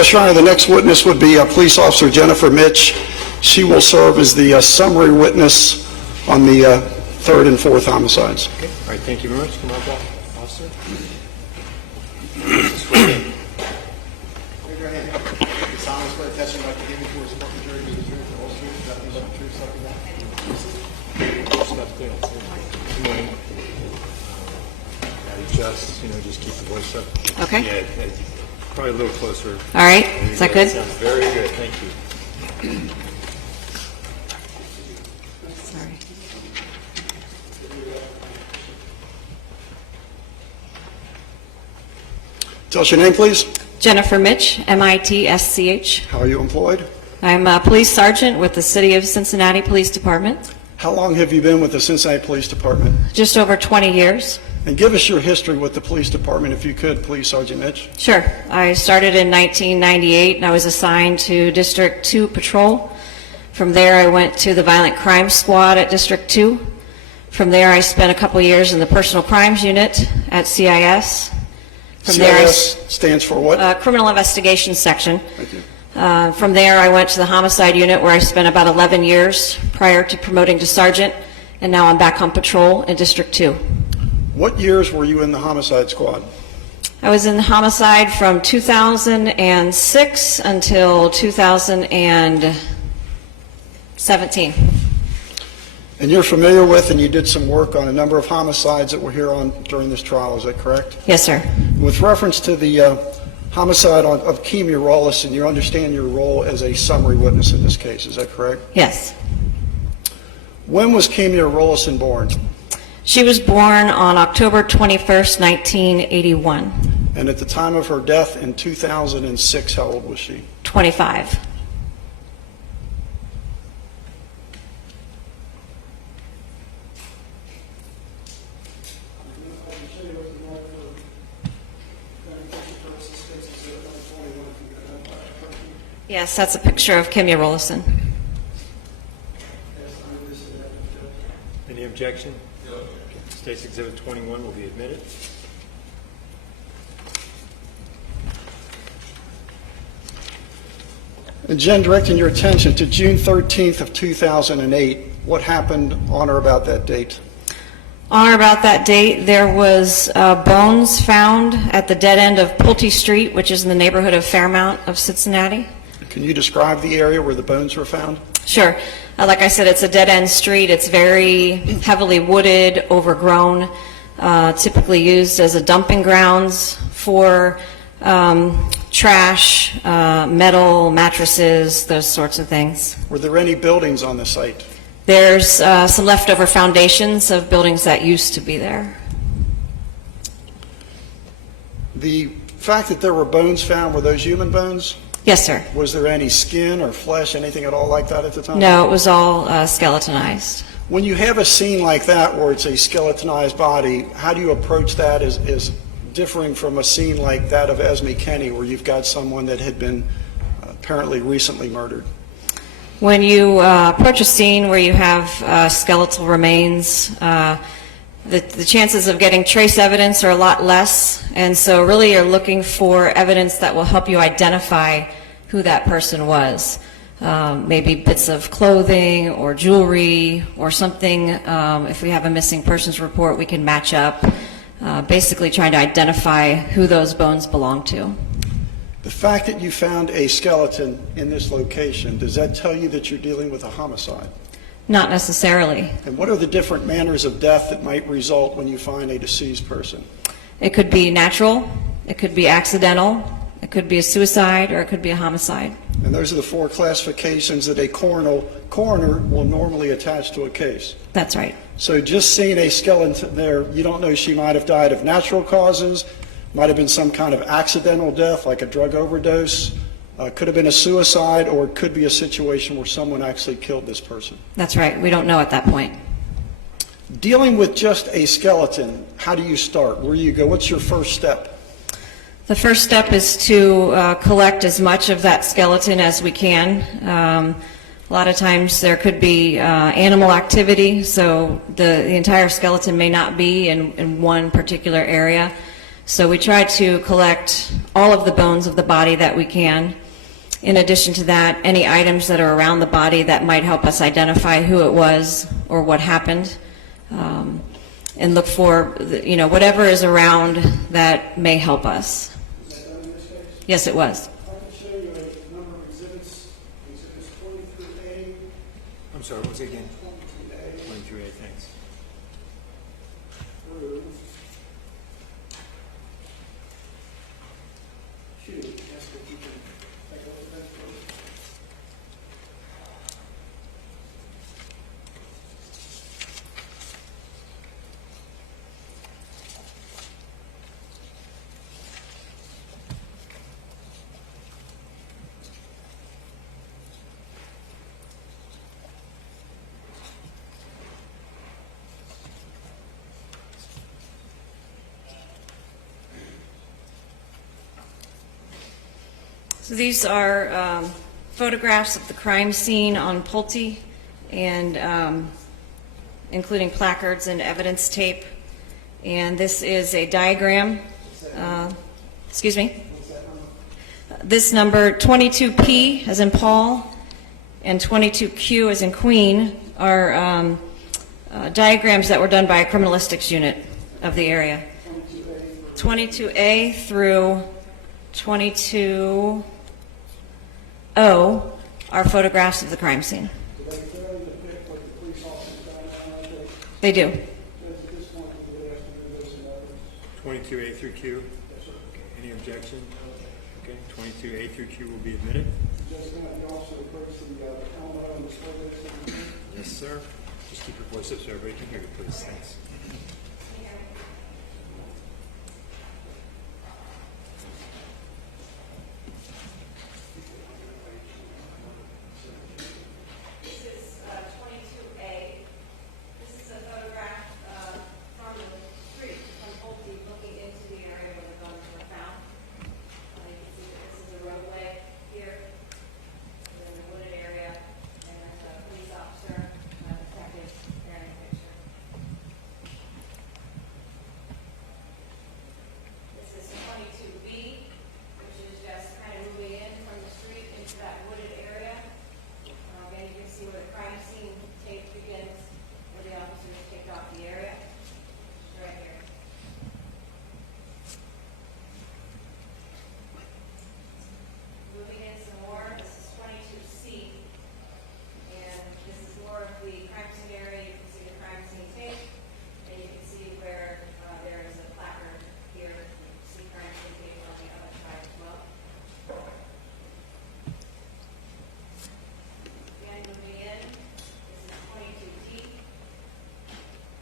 Yes, Your Honor. The next witness would be Police Officer Jennifer Mitch. She will serve as the summary witness on the third and fourth homicides. Okay. All right. Thank you very much. Come on, officer. Just keep the voice up. Okay. Yeah, probably a little closer. All right. Is that good? Sounds very good. Thank you. Sorry. Tell us your name, please. Jennifer Mitch, M-I-T-S-C-H. How are you employed? I'm a police sergeant with the City of Cincinnati Police Department. How long have you been with the Cincinnati Police Department? Just over 20 years. And give us your history with the police department, if you could, please, Sergeant Mitch. Sure. I started in 1998, and I was assigned to District 2 Patrol. From there, I went to the Violent Crime Squad at District 2. From there, I spent a couple years in the Personal Crimes Unit at CIS. From CIS stands for what? Criminal Investigation Section. Thank you. From there, I went to the Homicide Unit, where I spent about 11 years prior to promoting to Sergeant, and now I'm back on patrol in District 2. What years were you in the homicide squad? I was in the homicide from 2006 until 2017. And you're familiar with, and you did some work on a number of homicides that were here on during this trial, is that correct? Yes, sir. With reference to the homicide of Kim Roloson, you understand your role as a summary witness in this case, is that correct? Yes. When was Kim Roloson born? She was born on October 21st, 1981. And at the time of her death in 2006, how old was she? 25. Yes, that's a picture of Kim Roloson. Any objection? No. State's Exhibit 21 will be admitted. And Jen, directing your attention to June 13th of 2008, what happened on or about that date? On or about that date, there was bones found at the dead end of Pulte Street, which is in the neighborhood of Fairmount of Cincinnati. Can you describe the area where the bones were found? Sure. Like I said, it's a dead-end street. It's very heavily wooded, overgrown, typically used as a dumping grounds for trash, metal, mattresses, those sorts of things. Were there any buildings on the site? There's some leftover foundations of buildings that used to be there. The fact that there were bones found, were those human bones? Yes, sir. Was there any skin or flesh, anything at all like that at the time? No, it was all skeletonized. When you have a scene like that where it's a skeletonized body, how do you approach that as differing from a scene like that of Esme Kenney, where you've got someone that had been apparently recently murdered? When you approach a scene where you have skeletal remains, the chances of getting trace evidence are a lot less, and so really you're looking for evidence that will help you identify who that person was. Maybe bits of clothing or jewelry or something. If we have a missing persons report, we can match up, basically trying to identify who those bones belong to. The fact that you found a skeleton in this location, does that tell you that you're dealing with a homicide? Not necessarily. And what are the different manners of death that might result when you find a deceased person? It could be natural, it could be accidental, it could be a suicide, or it could be a homicide. And those are the four classifications that a coroner will normally attach to a case. That's right. So just seeing a skeleton there, you don't know she might have died of natural causes, might have been some kind of accidental death like a drug overdose, could have been a suicide, or it could be a situation where someone actually killed this person. That's right. We don't know at that point. Dealing with just a skeleton, how do you start? Where do you go? What's your first step? The first step is to collect as much of that skeleton as we can. A lot of times there could be animal activity, so the entire skeleton may not be in one particular area. So we try to collect all of the bones of the body that we can. In addition to that, any items that are around the body that might help us identify who it was or what happened, and look for, whatever is around that may help us. Was that done in this case? Yes, it was. I can show you a number of exhibits 20 through A, I'm sorry, what was it again? 22A 23A, thanks. through Q. Yes, if you can take a look at that first. So these are photographs of the crime scene on Pulte, and including placards and evidence tape. And this is a diagram. Excuse me? This number 22P as in Paul and 22Q as in Queen are diagrams that were done by a criminalistics unit of the area. 22A through 22O are photographs of the crime scene. Do they clearly depict what the police officers found out like that? They do. At this point, we would ask to do this in evidence. 22A through Q? Yes, sir. Okay, any objection? Okay, 22A through Q will be admitted. Judge Bennett, you also approach the Alamo and display this. Yes, sir. Just keep your voice up so everybody can hear you, please. Thanks. This is 22A. This is a photograph from the street from Pulte looking into the area where the guns were found. You can see that this is a roadway here, and then the wooded area, and there's a police officer, detective, there in the picture. This is 22B, which is just kind of moving in from the street into that wooded area. Again, you can see where the crime scene tape begins, where the officers take off the area. Right here. Moving in some more, this is 22C. And this is more of the crime scene area. You can see the crime scene tape, and you can see where there is a placard here. You can see crime scene tape on the other side as well. Again, moving in, this is 22D.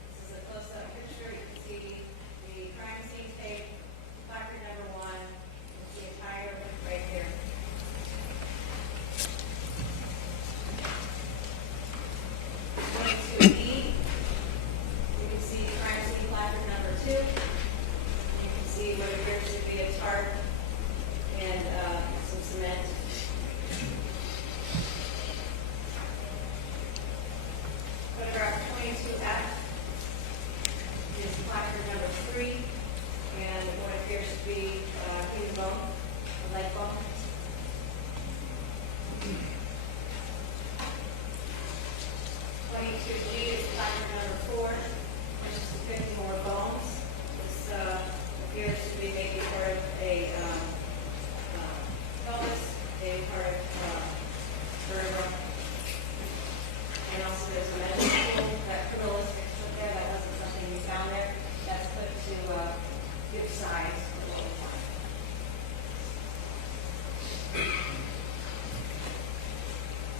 This is a close-up picture. You can see the crime scene tape, placard number 1, and the entire look right here. 22E, you can see crime scene placard number 2. You can see what appears to be a tarp and some cement. Photograph 22F is placard number 3, and what appears to be human bone, a leg bone. G is placard number 4, which is depicting more bones. This appears to be maybe part of a pelvis, maybe part of vertebra. And also there's a medical tool that criminalistics look at. That wasn't something we found there. That's put to give size of what we find.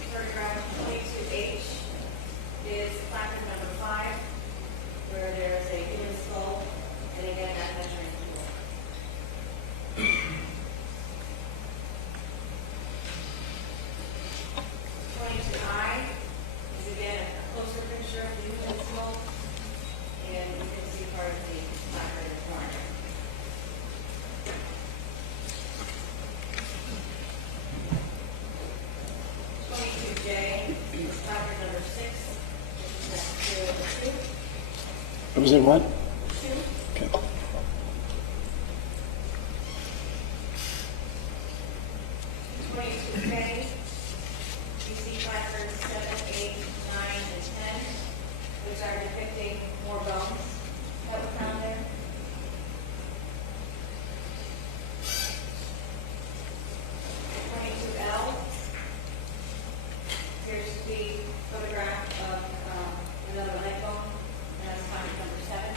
Photograph 22H is placard number 5, where there's a human skull, and again, that measuring tool. 22I is again a closer picture of the human skull, and you can see part of the placard in the corner. J is placard number 6, which is next to 2. It was in what? 2. Okay. 22 Kenney, you see placards 7, 8, 9, and 10, which are depicting more bones that were found there. 22L appears to be a photograph of another leg bone, and that's plaque number 7.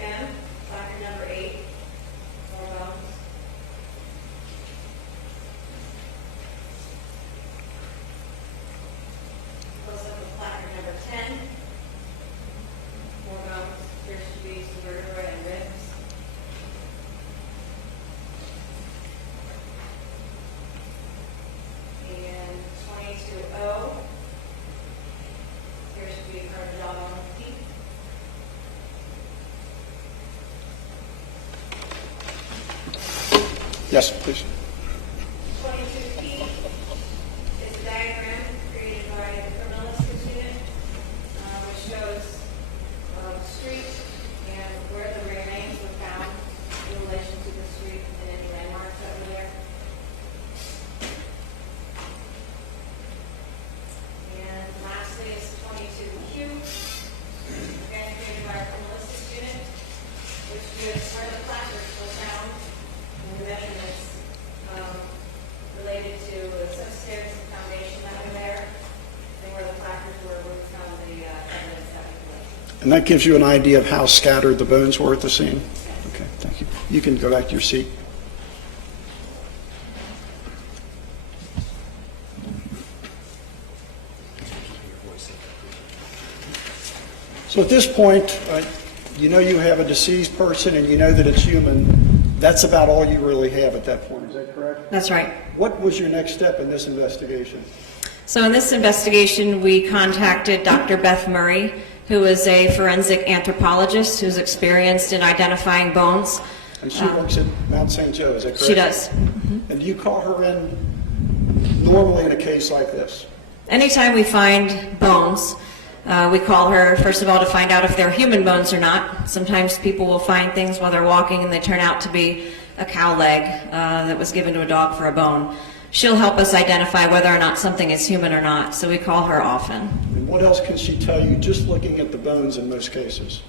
M, placard number 8, more bones. Close up with placard number 10, more bones. Appears to be some vertebrae and ribs. And 22O appears to be part of the jawbone and teeth. Yes, please. 22P is a diagram created by the criminalistics unit, which shows the street and where the remains were found in relation to the street and any landmarks that were there. And lastly is 22Q, again created by our criminalistics unit, which gives where the placards were found and the measurements related to the substairs and foundation that were there, and where the placards were we found the evidence that we collected. And that gives you an idea of how scattered the bones were at the scene? Okay, thank you. You can go back to your seat. So at this point, you know you have a deceased person and you know that it's human. That's about all you really have at that point. Is that correct? That's right. What was your next step in this investigation? So in this investigation, we contacted Dr. Beth Murray, who is a forensic anthropologist who's experienced in identifying bones. And she works at Mount St. Joe, is that correct? She does. And do you call her in normally in a case like this? Anytime we find bones, we call her, first of all, to find out if they're human bones or not. Sometimes people will find things while they're walking and they turn out to be a cow leg that was given to a dog for a bone. She'll help us identify whether or not something is human or not, so we call her often. And what else can she tell you just looking at the bones in most cases?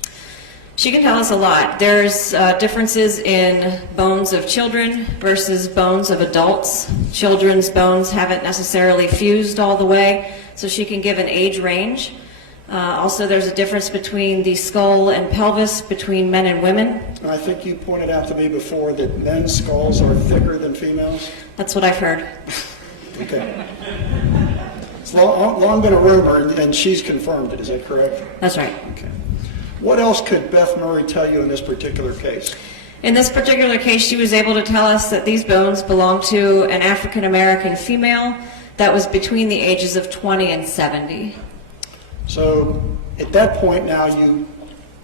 She can tell us a lot. There's differences in bones of children versus bones of adults. Children's bones haven't necessarily fused all the way, so she can give an age range. Also, there's a difference between the skull and pelvis between men and women. And I think you pointed out to me before that men's skulls are thicker than females. That's what I've heard. Okay. It's long been a rumor, and she's confirmed it. Is that correct? That's right. Okay. What else could Beth Murray tell you in this particular case? In this particular case, she was able to tell us that these bones belong to an African American female that was between the ages of 20 and 70. So at that point now,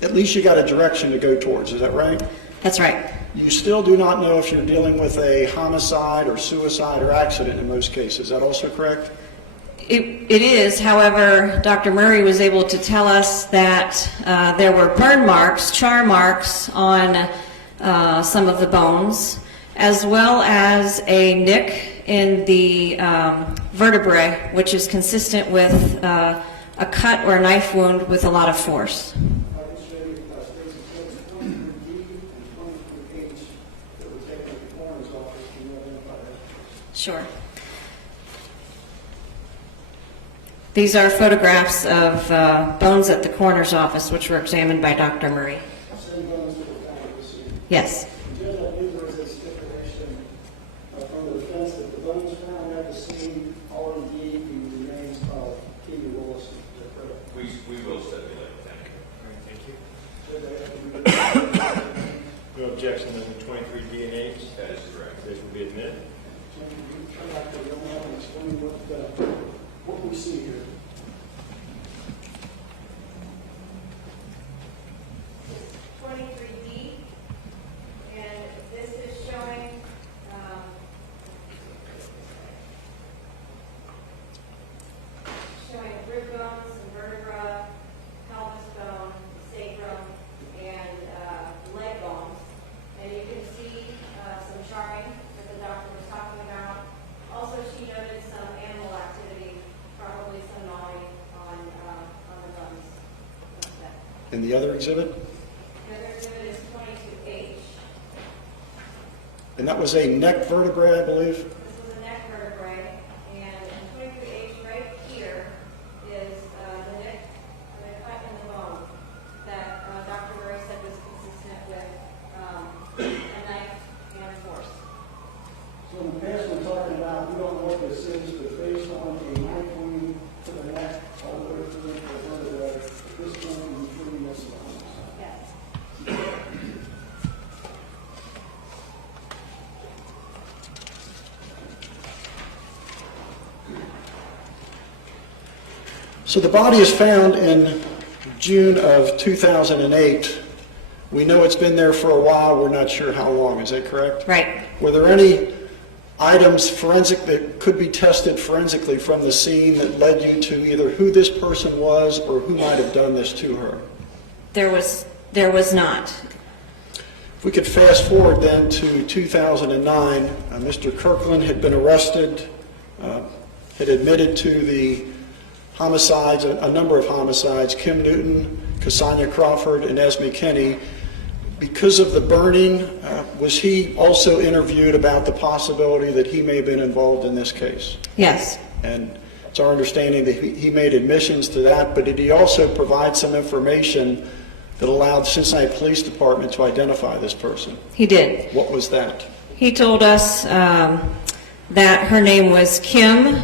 at least you got a direction to go towards. Is that right? That's right. You still do not know if you're dealing with a homicide or suicide or accident in most cases. Is that also correct? It is. However, Dr. Murray was able to tell us that there were burn marks, char marks on some of the bones, as well as a nick in the vertebrae, which is consistent with a cut or a knife wound with a lot of force. Sure. These are photographs of bones at the coroner's office, which were examined by Dr. Murray. Same bones that were found at the scene. Yes. Judge, I believe there is a stipulation from the defense that the bones found at the scene are indeed the remains of Kim Roloson. Is that correct? We will stipulate that. All right, thank you. No objection to the 23 DNA. That is correct. This will be admitted. Come back to the young man and explain what we see here. Showing rib bones and vertebra, pelvis bone, sacrum, And the other exhibit? The other exhibit is 22H. And that was a neck vertebrae, I believe? This was a neck vertebrae, and in 23H right here is the neck, the cut in the bone that Dr. Murray said was consistent with a knife and force. So in the past, we're talking about, we don't know what this is, but based on a knife wound to the neck, all the way through the vertebrae, this one is treating this one. Yes. So the body is found in June of 2008. We know it's been there for a while. We're not sure how long. Is that correct? Right. Were there any items that could be tested forensically from the scene that led you to either who this person was or who might have done this to her? There was not. If we could fast forward then to 2009, Mr. Kirkland had been arrested, had admitted to the homicides, a number of homicides, Kim Newton, Cassandra Crawford, and Esme Kenney. Because of the burning, was he also interviewed about the possibility that he may have been involved in this case? Yes. And it's our understanding that he made admissions to that, but did he also provide some information that allowed the Cincinnati Police Department to identify this person? He did. What was that? He told us that her name was Kim,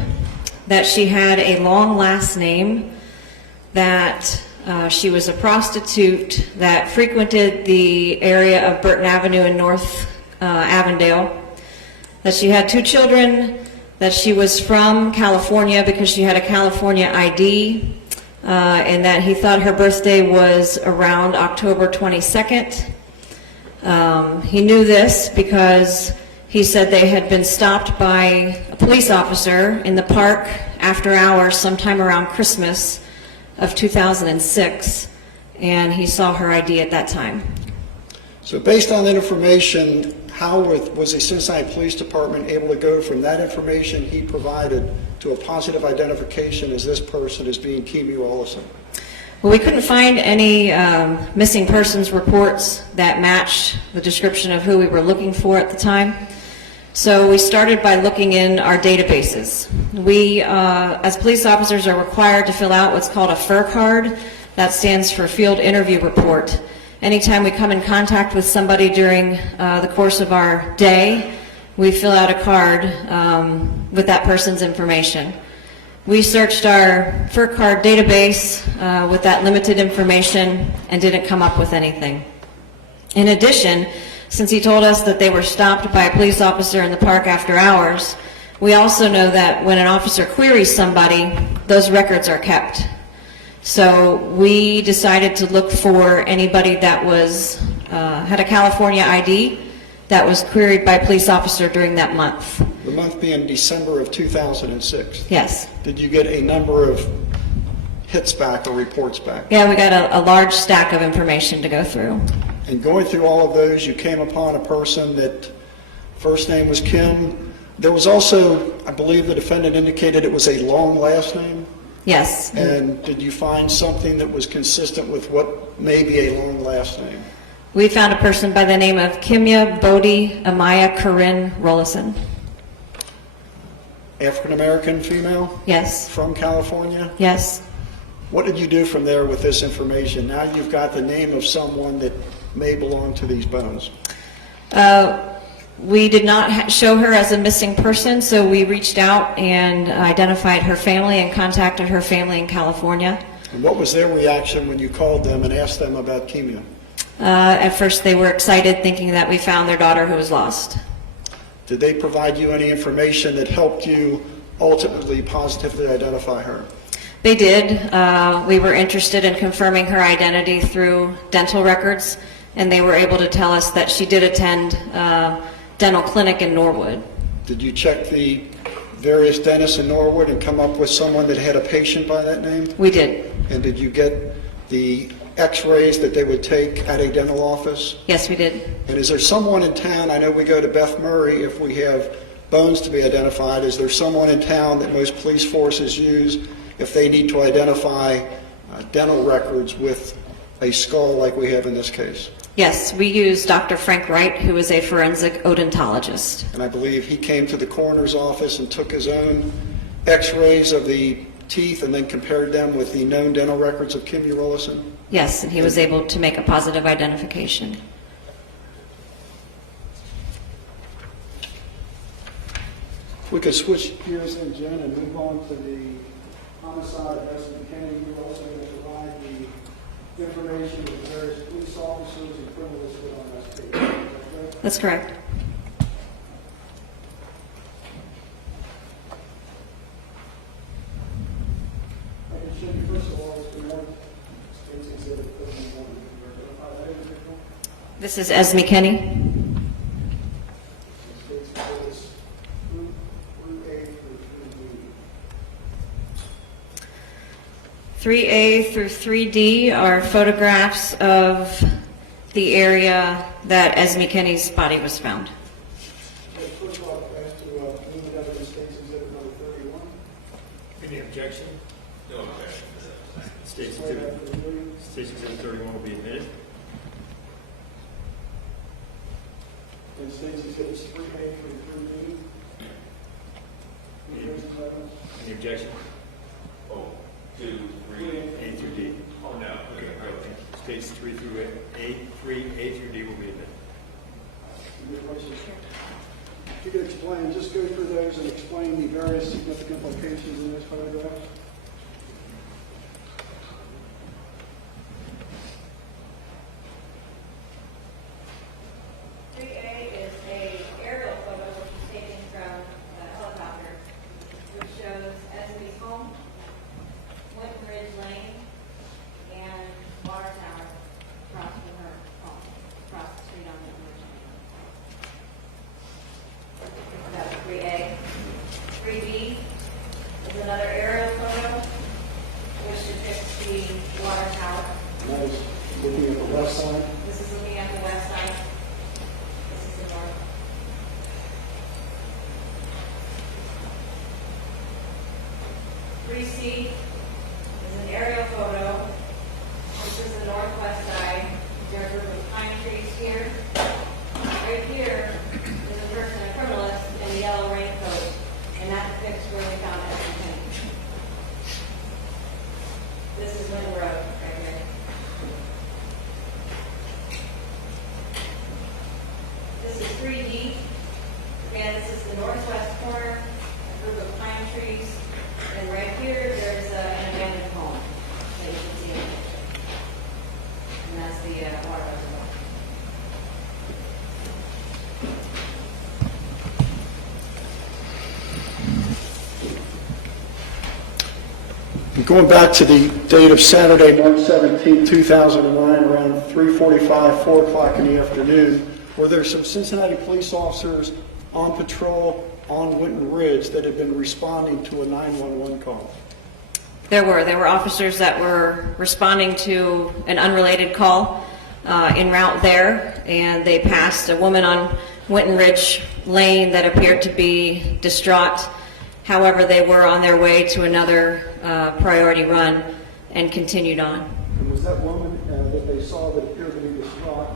that she had a long last name, that she was a prostitute that frequented the area of Burton Avenue in North Avondale, that she had 2 children, that she was from California because she had a California ID, and that he thought her birthday was around October 22nd. He knew this because he said they had been stopped by a police officer in the park after hours sometime around Christmas of 2006, and he saw her ID at that time. So based on that information, how was the Cincinnati Police Department able to go from that information he provided to a positive identification as this person as being Kim Roloson? Well, we couldn't find any missing persons reports that matched the description of who we were looking for at the time. So we started by looking in our databases. We, as police officers, are required to fill out what's called a FIR card. That stands for Field Interview Report. Anytime we come in contact with somebody during the course of our day, we fill out a card with that person's information. We searched our FIR card database with that limited information and didn't come up with anything. In addition, since he told us that they were stopped by a police officer in the park after hours, we also know that when an officer queries somebody, those records are kept. So we decided to look for anybody that was had a California ID that was queried by a police officer during that month. The month being December of 2006. Yes. Did you get a number of hits back or reports back? Yeah, we got a large stack of information to go through. And going through all of those, you came upon a person that first name was Kim. There was also, I believe the defendant indicated it was a long last name. Yes. And did you find something that was consistent with what may be a long last name? We found a person by the name of Kimya Bodhi Amaya Corinne Roloson. African-American female? Yes. From California? Yes. What did you do from there with this information? Now you've got the name of someone that may belong to these bones. We did not show her as a missing person, so we reached out and identified her family and contacted her family in California. And what was their reaction when you called them and asked them about Kimya? At first they were excited, thinking that we found their daughter who was lost. Did they provide you any information that helped you ultimately positively identify her? They did. We were interested in confirming her identity through dental records, and they were able to tell us that she did attend dental clinic in Norwood. Did you check the various dentists in Norwood and come up with someone that had a patient by that name? We did. And did you get the x-rays that they would take at a dental office? Yes, we did. And is there someone in town, I know we go to Beth Murray if we have bones to be identified, is there someone in town that most police forces use if they need to identify dental records with a skull like we have in this case. Yes, we used Dr. Frank Wright, who is a forensic odontologist. And I believe he came to the coroner's office and took his own x-rays of the teeth and then compared them with the known dental records of Kim Roloson. Yes, and he was able to make a positive identification. We could switch gears then, Jen, and move on to the homicide of Esme Kenney. You're also going to provide the information of the various police officers and criminals put on that case. Is that correct? That's correct. I can show you first of all, it's the one states exhibit 31. Identify that individual. This is Esme Kenney. States exhibits through A through 3D. 3A through 3D are photographs of the area that Esme Kenney's body was found. First of all, I have to move it over to states exhibit number 31. Any objection? No objection. State's Exhibit 31 will be admitted. And states exhibits 3A through 3D. Any objection? Oh, 2, 3. A through D. Oh, no. Okay, great, thank you. States 3 through A, 3A through D will be admitted. If you could explain, just go through those and explain the various significant locations in those photographs. Is a aerial photo which is taken from a helicopter, which shows Esme's home, Winton Ridge Lane, and Water Tower across from her home, across the street on Winton Ridge Lane. That's 3A. 3B is another aerial photo which depicts the water tower. And that is looking at the west side. This is looking at the west side. This is the north. 3C is an aerial photo. This is the northwest side. There are a group of pine trees here. Right here is a person, a criminalist, in a yellow raincoat, and that depicts where they found Esme Kenney. This is Winton Road, right here. This is 3D. Again, this is the northwest corner, a group of pine trees. And right here, there's an abandoned home that you can see in the picture. And that's the water reservoir. Going back to the date of Saturday, March 17, 2009, around 3:45, 4 o'clock in the afternoon, were there some Cincinnati police officers on patrol on Winton Ridge that had been responding to a 911 call? There were officers that were responding to an unrelated call en route there, and they passed a woman on Winton Ridge Lane that appeared to be distraught. However, they were on their way to another priority run and continued on. And was that woman that they saw that appeared to be distraught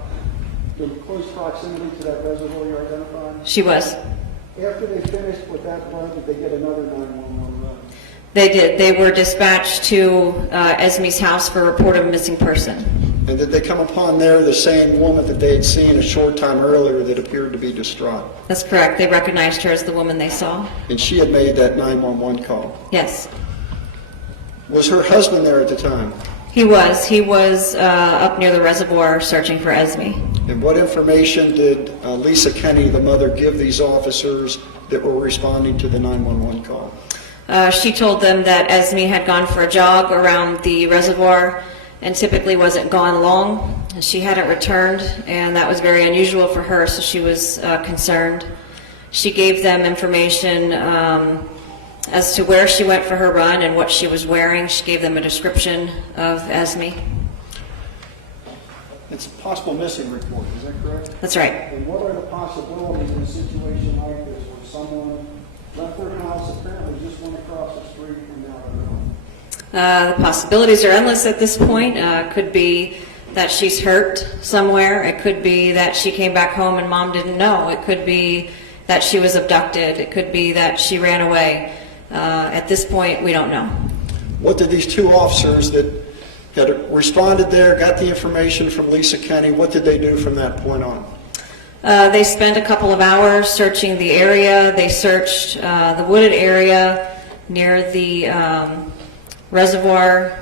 in close proximity to that reservoir you identified? She was. After they finished with that run, did they get another 911 run? They did. They were dispatched to Esme's house for a report of a missing person. And did they come upon there the same woman that they had seen a short time earlier that appeared to be distraught? That's correct. They recognized her as the woman they saw. And she had made that 911 call. Yes. Was her husband there at the time? He was. He was up near the reservoir searching for Esme. And what information did Lisa Kenney, the mother, give these officers that were responding to the 911 call? She told them that Esme had gone for a jog around the reservoir and typically wasn't gone long. She hadn't returned, and that was very unusual for her, so she was concerned. She gave them information as to where she went for her run and what she was wearing. She gave them a description of Esme. It's a possible missing report, is that correct? That's right. And what are the possibilities in a situation like this where someone left their house, apparently just went across the street and now they're home? The possibilities are endless at this point. Could be that she's hurt somewhere. It could be that she came back home and mom didn't know. It could be that she was abducted. It could be that she ran away. At this point, we don't know. What did these two officers that had responded there, got the information from Lisa Kenney, what did they do from that point on? They spent a couple of hours searching the area. They searched the wooded area near the reservoir,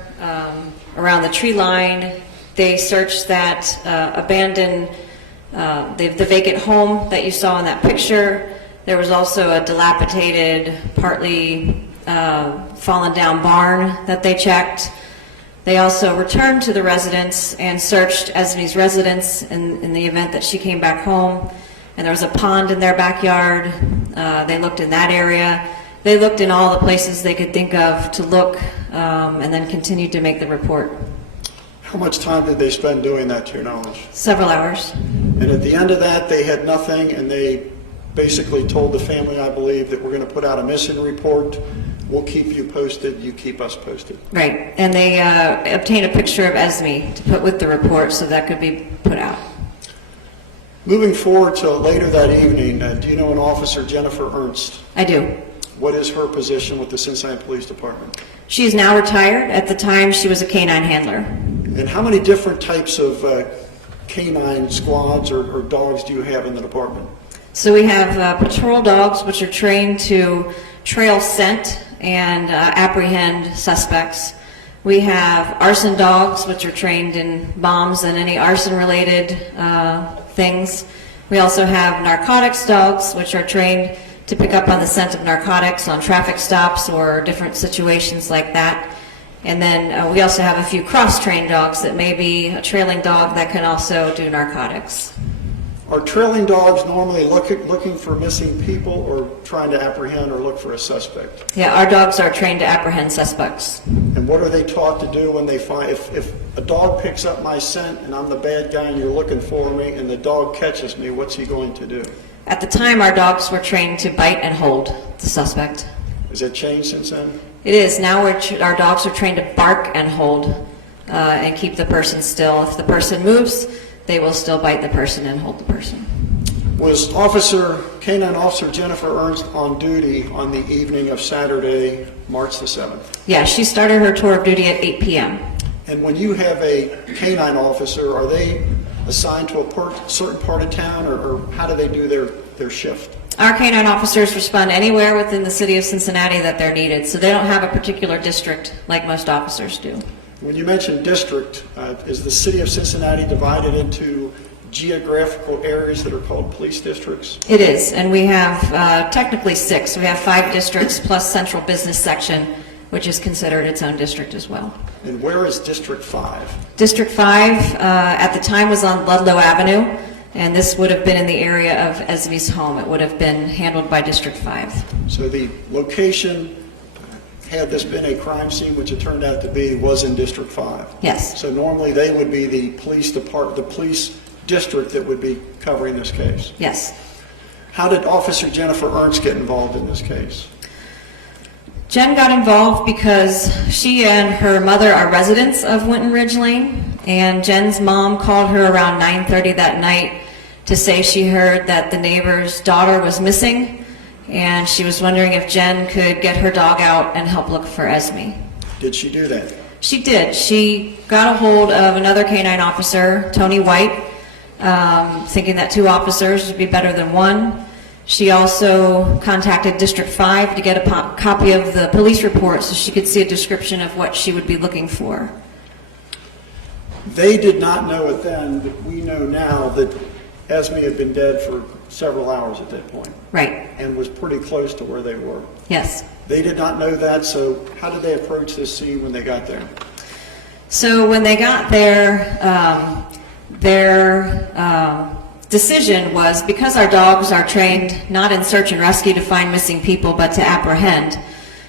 around the tree line. They searched that abandoned, the vacant home that you saw in that picture. There was also a dilapidated, partly fallen down barn that they checked. They also returned to the residence and searched Esme's residence in the event that she came back home. And there was a pond in their backyard. They looked in that area. They looked in all the places they could think of to look, and then continued to make the report. How much time did they spend doing that, to your knowledge? Several hours. And at the end of that, they had nothing, and they basically told the family, I believe, that we're going to put out a missing report. We'll keep you posted. You keep us posted. Right. And they obtained a picture of Esme to put with the report so that could be put out. Moving forward to later that evening, do you know an officer, Jennifer Ernst? I do. What is her position with the Cincinnati Police Department? She is now retired. At the time, she was a canine handler. And how many different types of canine squads or dogs do you have in the department? So we have patrol dogs, which are trained to trail scent and apprehend suspects. We have arson dogs, which are trained in bombs and any arson-related things. We also have narcotics dogs, which are trained to pick up on the scent of narcotics on traffic stops or different situations like that. And then we also have a few cross-trained dogs that may be a trailing dog that can also do narcotics. Are trailing dogs normally looking for missing people or trying to apprehend or look for a suspect? Yeah, our dogs are trained to apprehend suspects. And what are they taught to do when they find, if a dog picks up my scent and I'm the bad guy and you're looking for me and the dog catches me, what's he going to do? At the time, our dogs were trained to bite and hold the suspect. Has that changed since then? It is. Now our dogs are trained to bark and hold and keep the person still. If the person moves, they will still bite the person and hold the person. Was Canine Officer Jennifer Ernst on duty on the evening of Saturday, March the 7th? Yeah, she started her tour of duty at 8 p.m. And when you have a canine officer, are they assigned to a certain part of town, or how do they do their shift? Our canine officers respond anywhere within the city of Cincinnati that they're needed, so they don't have a particular district like most officers do. When you mentioned district, is the city of Cincinnati divided into geographical areas that are called police districts? It is, and we have technically 6. We have 5 districts plus central business section, which is considered its own district as well. And where is District 5? District 5 at the time was on Ludlow Avenue, and this would have been in the area of Esme's home. It would have been handled by District 5. So the location, had this been a crime scene, which it turned out to be, was in District 5? Yes. So normally they would be the police district that would be covering this case? Yes. How did Officer Jennifer Ernst get involved in this case? Jen got involved because she and her mother are residents of Winton Ridge Lane, and Jen's mom called her around 9:30 that night to say she heard that the neighbor's daughter was missing, and she was wondering if Jen could get her dog out and help look for Esme. Did she do that? She did. She got a hold of another canine officer, Tony White, thinking that 2 officers would be better than 1. She also contacted District 5 to get a copy of the police report so she could see a description of what she would be looking for. They did not know it then, but we know now that Esme had been dead for several hours at that point. Right. And was pretty close to where they were. Yes. They did not know that, so how did they approach this scene when they got there? So when they got there, their decision was, because our dogs are trained not in search and rescue to find missing people, but to apprehend,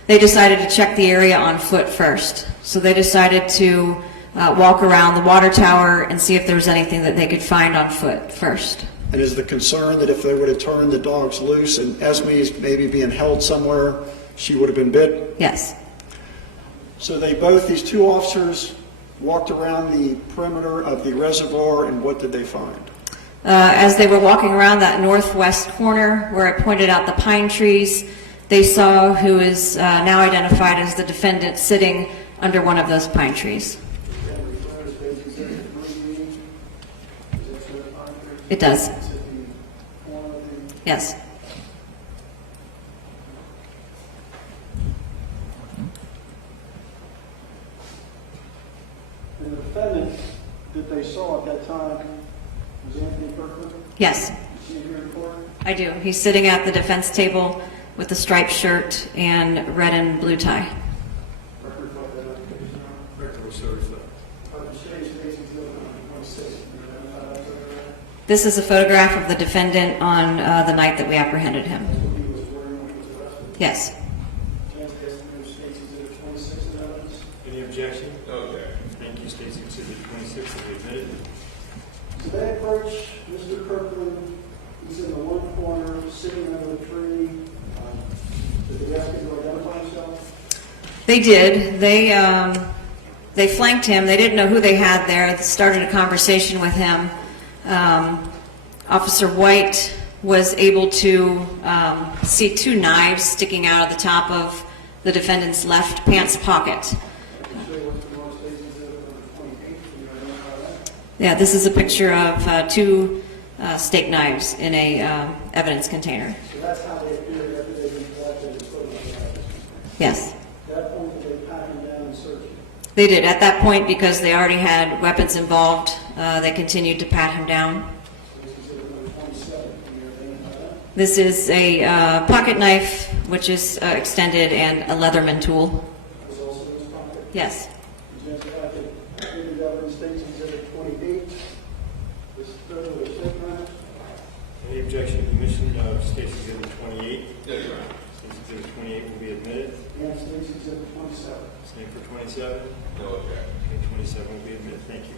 they decided to check the area on foot first. So they decided to walk around the water tower and see if there was anything that they could find on foot first. And is the concern that if they would have turned the dogs loose and Esme is maybe being held somewhere, she would have been bit? Yes. So these 2 officers walked around the perimeter of the reservoir, and what did they find? As they were walking around that northwest corner where I pointed out the pine trees, they saw who is now identified as the defendant sitting under one of those pine trees. It does. Yes. And the defendant that they saw at that time was Anthony Kirkland? Yes, You see him here in court? I do. He's sitting at the defense table with a striped shirt and red and blue tie. Record reflect that application now. Record will so reflect. This is a photograph of the defendant on the night that we apprehended him. Yes. Any objection? No objection. Thank you. State's Exhibit 26 will be admitted. So they approach Mr. Kirkland. He's in the one corner, sitting under the tree. Did they ask him to identify himself? They did. They flanked him. They didn't know who they had there. They started a conversation with him. Officer White was able to see two knives sticking out of the top of the defendant's left pants pocket. Yeah, this is a picture of two steak knives in a evidence container. So that's how they appeared after they'd been collected and put in the evidence. Yes. At that point, did they pat him down and search him? They did. At that point, because they already had weapons involved, they continued to pat him down. This is a pocket knife, which is extended, and a Leatherman tool. Was also in his pocket? Yes. Did you identify the evidence State's Exhibit 28? This third of the steak knife? Any objection to admission of State's Exhibit 28? No, Your Honor. State's Exhibit 28 will be admitted. And State's Exhibit 27. Same for 27. No objection. Okay, 27 will be admitted. Thank you.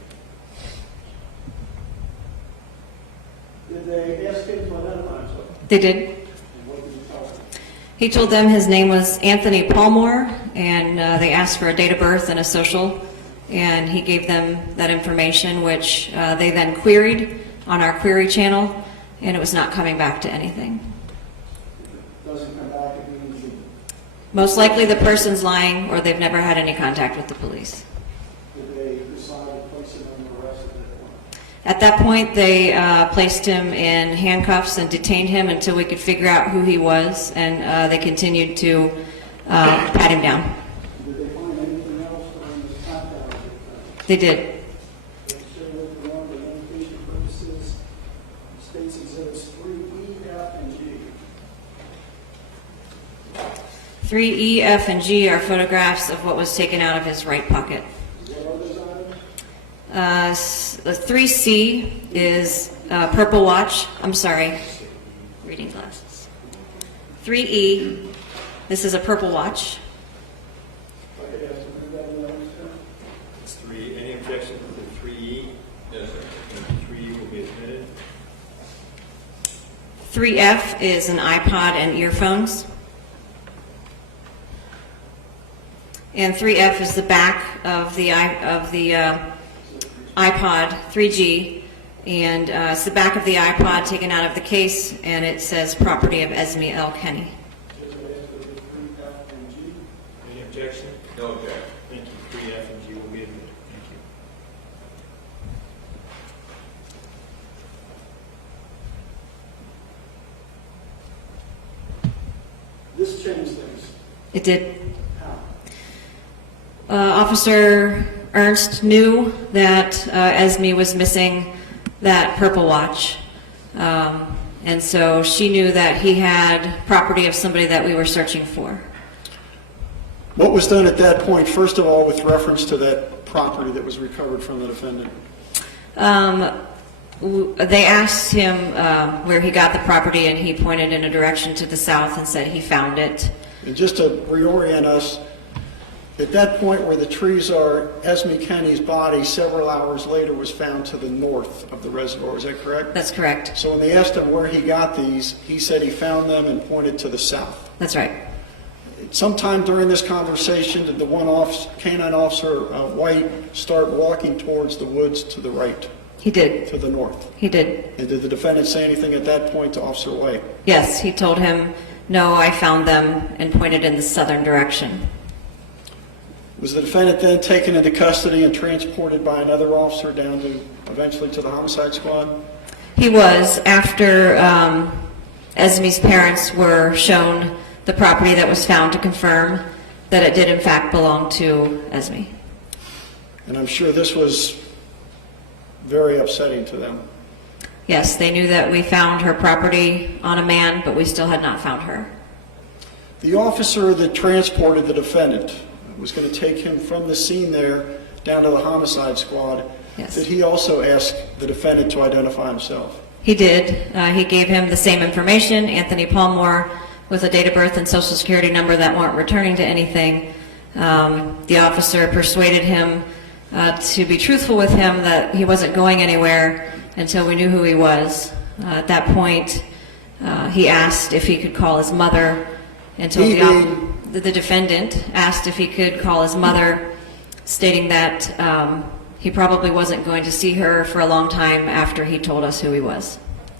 Did they ask him to identify himself? They did. And what did he tell them? He told them his name was Anthony Palmore, and they asked for a date of birth and a social, and he gave them that information, which they then queried on our query channel, and it was not coming back to anything. Doesn't come back, it means he Most likely the person's lying, or they've never had any contact with the police. did they decide to place him under arrest at that point? At that point, they placed him in handcuffs and detained him until we could figure out who he was, and they continued to pat him down. Did they find anything else during this pat down? Did They did. they say that for one, for identification purposes, State's Exhibits 3E, F, and G? 3E, F, and G are photographs of what was taken out of his right pocket. What are those items? The 3C is purple watch. I'm sorry, reading glasses. 3E, this is a purple watch. I could ask them to do that in the evidence, too. It's 3. Any objection to 3E? Yes, sir. 3E will be admitted. 3F is an iPod and earphones. And 3F is the back of the iPod 3G, and it's the back of the iPod taken out of the case, and it says property of Esme L. Kenney. Did they ask for the 3F and G? Any objection? No objection. Thank you. 3F and G will be admitted. Thank you. This changed things. It did. How? Officer Ernst knew that Esme was missing that purple watch, and so she knew that he had property of somebody that we were searching for. What was done at that point, first of all, with reference to that property that was recovered from the defendant? They asked him where he got the property, and he pointed in a direction to the south and said he found it. And just to reorient us, at that point where the trees are, Esme Kenney's body several hours later was found to the north of the reservoir. Is that correct? That's correct. So when they asked him where he got these, he said he found them and pointed to the south. That's right. Sometime during this conversation, did the canine officer, White, start walking towards the woods to the right, He did. to the north? He did. And did the defendant say anything at that point to Officer White? Yes, he told him, "No, I found them," and pointed in the southern direction. Was the defendant then taken into custody and transported by another officer down to, eventually to the homicide squad? He was, after Esme's parents were shown the property that was found to confirm that it did in fact belong to Esme. And I'm sure this was very upsetting to them. Yes, they knew that we found her property on a man, but we still had not found her. The officer that transported the defendant was going to take him from the scene there down to the homicide squad. Yes. Did he also ask the defendant to identify himself? He did. He gave him the same information, Anthony Palmore, with a date of birth and social security number that weren't returning to anything. The officer persuaded him to be truthful with him, that he wasn't going anywhere until we knew who he was. At that point, he asked if he could call his mother, until the defendant asked if he could call his mother, stating that he probably wasn't going to see her for a long time after he told us who he was.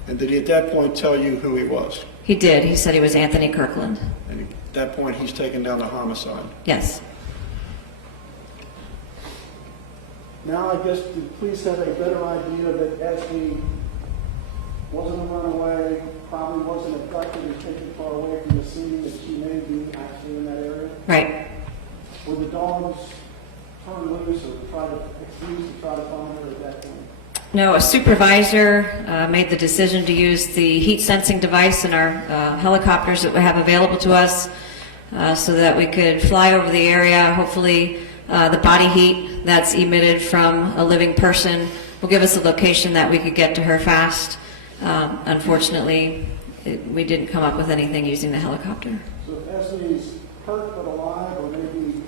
And did he at that point tell you who he was? He did. He said he was Anthony Kirkland. And at that point, he's taken down to homicide. Yes. Now, I guess the police have a better idea that Esme wasn't a runaway, probably wasn't abducted and taken far away from the scene, that she may be actually in that area. Right. Were the dogs turned loose or refused to try to find her at that point? No, a supervisor made the decision to use the heat sensing device in our helicopters that we have available to us so that we could fly over the area. Hopefully the body heat that's emitted from a living person will give us a location that we could get to her fast. Unfortunately, we didn't come up with anything using the helicopter. So if Esme's hurt but alive, or maybe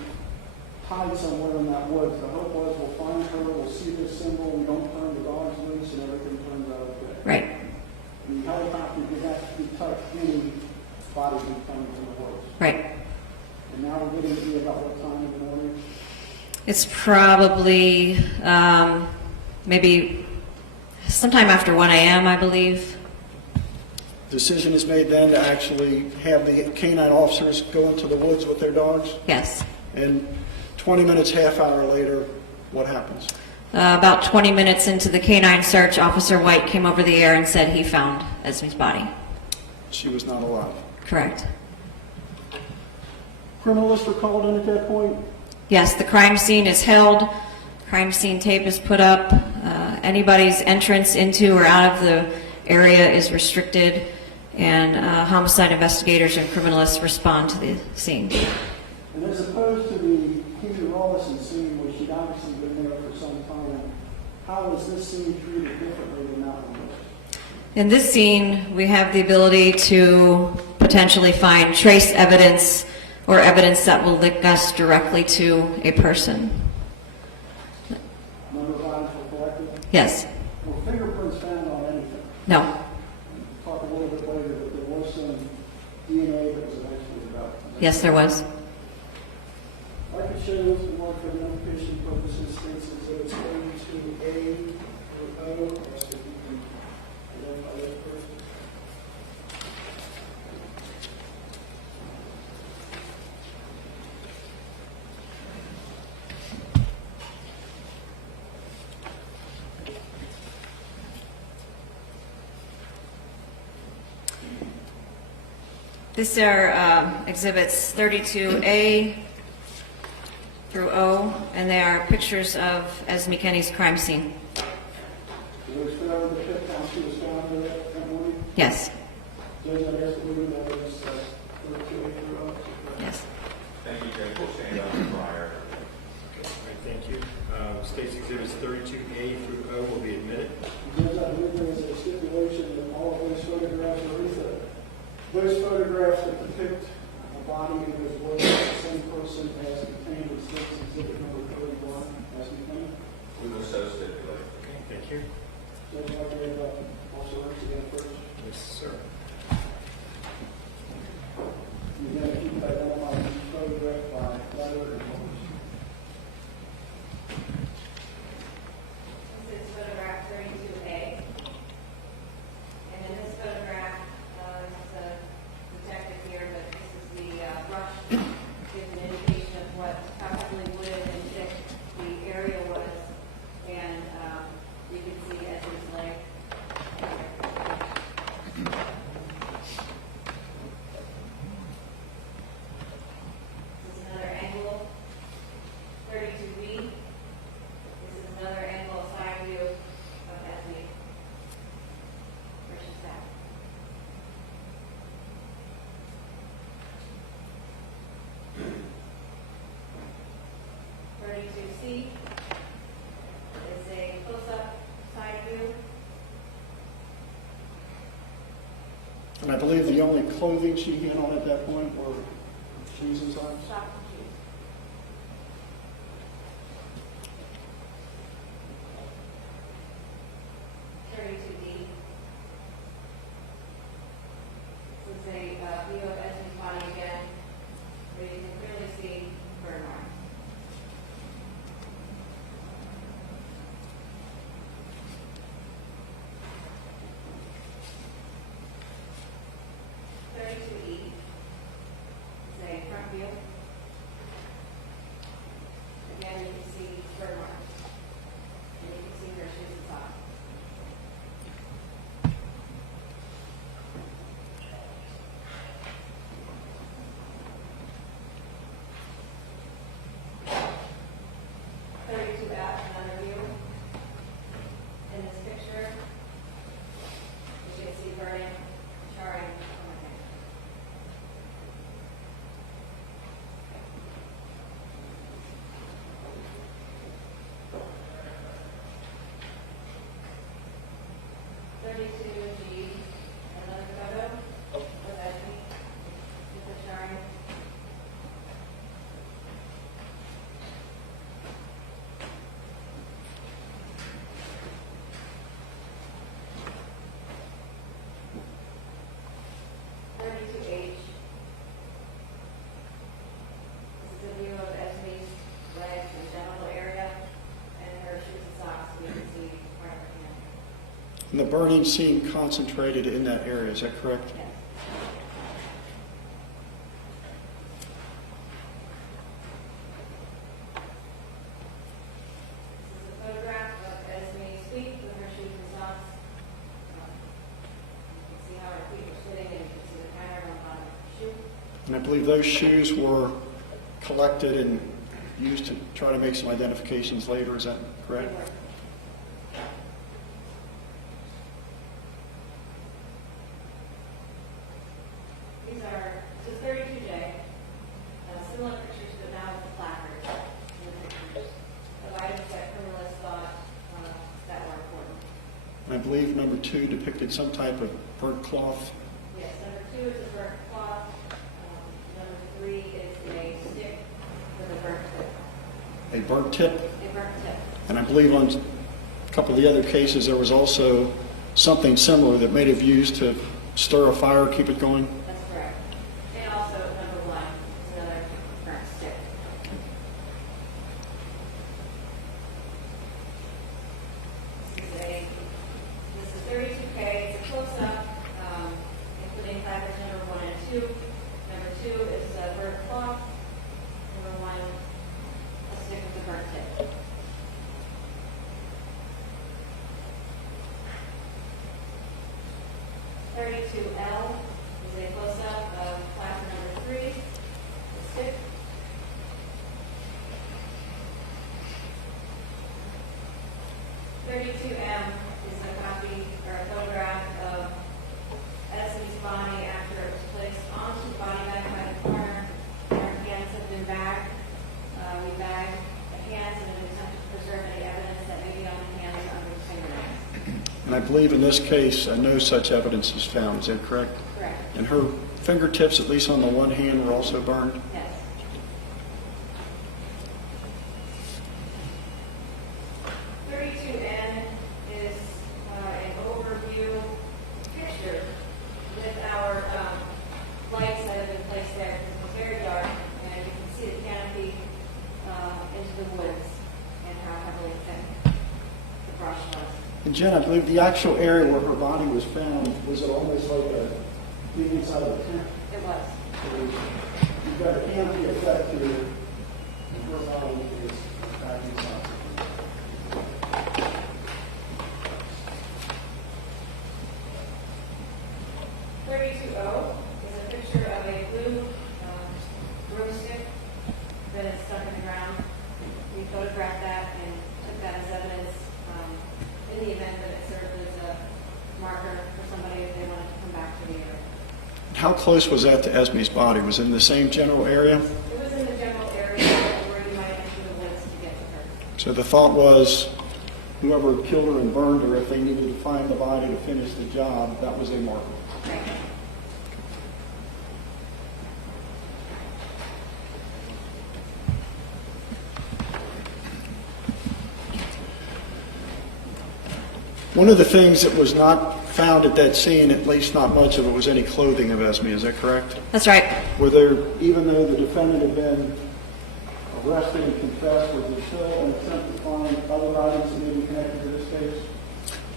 tied somewhere in that woods, the hope was we'll find her, we'll see this symbol, we don't turn the dogs loose, and everything turns out okay. Right. And the helicopter did not detect any body heat coming from the woods. Right. And now we're getting to be about what time in the morning? It's probably maybe sometime after 1 a.m., I believe. Decision is made then to actually have the canine officers go into the woods with their dogs? Yes. And 20 minutes, half hour later, what happens? About 20 minutes into the canine search, Officer White came over the air and said he found Esme's body. She was not alive. Correct. Criminalists were called in at that point? Yes, the crime scene is held. Crime scene tape is put up. Anybody's entrance into or out of the area is restricted, and homicide investigators and criminalists respond to the scene. And as opposed to the Kim Roloson scene, where she'd obviously been there for some time, how was this scene treated differently than that one was? In this scene, we have the ability to potentially find trace evidence or evidence that will link us directly to a person. Number of items were collected? Yes. Were fingerprints found on anything? No. Talk a little bit later that there was some DNA that was eventually developed. Yes, there was. I can show you some more for identification purposes, states exhibits A to A or O, so you can identify those persons. These are exhibits 32A through O, and they are pictures of Esme Kenney's crime scene. There was found the fifth house she was found that morning. Yes. Judge, I guess we would have this 32A through O. Yes. Thank you, Judge. We'll stand on prior. Okay, all right, thank you. State's exhibits 32A through O will be admitted. Judge, I believe there is a stipulation that all of those photographs are Aretha. Those photographs that depict a body in those woods are the same person as contained in State's exhibit number 31 as contained. We will so stipulate. Okay, thank you. Judge, I'd like to have Officer Ernst again first. Yes, sir. You're going to keep identifying This is photograph 32A. And in this photograph, this is a detective here, but this is the brush, gives an indication of how heavily wooded and thick the area was. And you can see Esme's leg. This is another angle, 32B. This is another angle, side view of Esme. Where she's at. 32C is a close-up side view. And I believe the only clothing she had on at that point were shoes and socks. Shop and shoes. This is a view of Esme's body again, where you can clearly see burn marks. E is a front view. Again, you can see burn marks, and you can see her shoes and socks. Another view. In this picture, you can see burning, charring. G, another photo of Esme with the charring. H. This is a view of Esme's legs and genital area and her shoes and socks. So you can see part of her hand. And the burning seemed concentrated in that area, is that correct? Yes. This is a photograph of Esme's feet with her shoes and socks. You can see how her feet are sitting, and you can see the pattern on the bottom of the shoe. And I believe those shoes were collected and used to try to make some identifications later, is that correct? These are, this is 32J, similar pictures, but now with the placards in the pictures of items that criminalists thought that were important. And I believe number 2 depicted some type of burnt cloth. Yes, number 2 is a burnt cloth. Number 3 is a stick with a burnt tip. A burnt tip. A burnt tip. And I believe on a couple of the other cases, there was also something similar that may have used to stir a fire, keep it going. That's correct. And also number 1 is another burnt stick. This is 32K. It's a close-up, including factors number 1 and 2. Number 2 is a burnt cloth. Number 1, a stick with a burnt tip. L is a close-up of plaster number 3, the stick. M is a copy or a photograph of Esme's body after it was placed onto the body bag by the coroner. Her hands have been bagged. We bagged the hands in an attempt to preserve any evidence that may be on the hands or under the fingernails. And I believe in this case, no such evidence is found. Is that correct? Correct. And her fingertips, at least on the one hand, were also burned? Yes. N is an overview picture with our lights that have been placed there. It's very dark, and you can see the canopy And Jen, I believe the actual area where her body was found, was it almost like being inside of a tent? It was. You've got a canopy effect here, and her body is back inside. Is a picture of a blue broomstick that is stuck in the ground. We photographed that and took that as evidence in the event that it served as a marker for somebody if they wanted to come back to the area. How close was that to Esme's body? Was it in the same general area? It was in the general area where you might enter the woods to get to her. So the thought was, whoever killed her and burned her, if they needed to find the body to finish the job, that was a marker. Right. One of the things that was not found at that scene, at least not much of it, was any clothing of Esme. Is that correct? That's right. Were there, even though the defendant had been arrested and confessed, was there still an attempt to find other items that may be connected to this case?